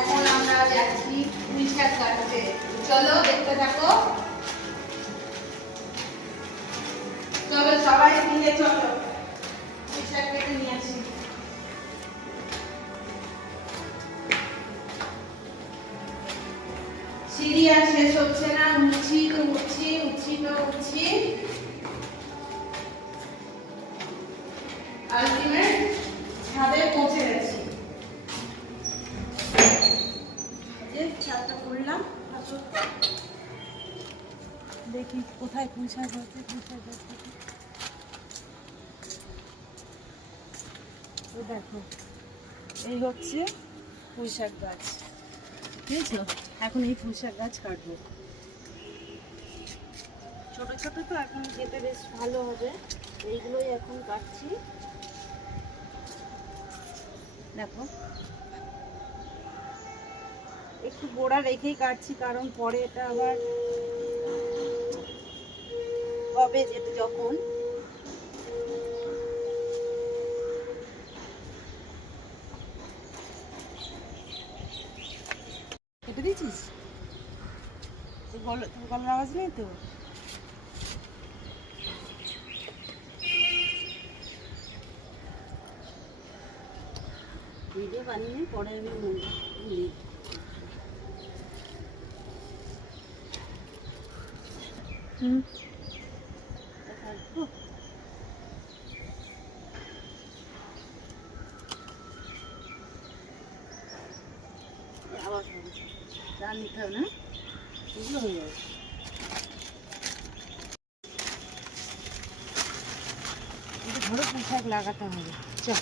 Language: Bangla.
এখন আমরা যাচ্ছি পুঁই শাক কাটতে। চলো দেখতে থাকো। চলো সবাই মিলে চলো পুঁই শাক কেটে নিয়ে আসি। সিঁড়ি আর শেষ হচ্ছে না, উঠছি তো উঠছি, উঠছি তো উঠছি, আলটিমেট ছাদে পৌঁছে গেছি। ছাদটা করলাম, দেখি কোথায় পুঁই শাক হচ্ছে। দেখো এই হচ্ছে পুঁই শাক গাছ, বুঝেছো? এখন এই পুঁই শাক গাছ কাটবো। ছোট ছোট তো এখন যেতে বেশ ভালো হবে, এইগুলোই এখন কাটছি। দেখো একটু গোড়া রেখেই কাটছি, কারণ পরে এটা আবার হবে যেতে যখন। কেটে দিয়েছিস? তোর গলার আওয়াজ নেই তো? ভিডিও বানিয়ে পরে আমি আবার চাল নিতে হবে না, এগুলো হয়ে যাবে। ঘরে পুঁই শাক লাগাতে হবে। চল।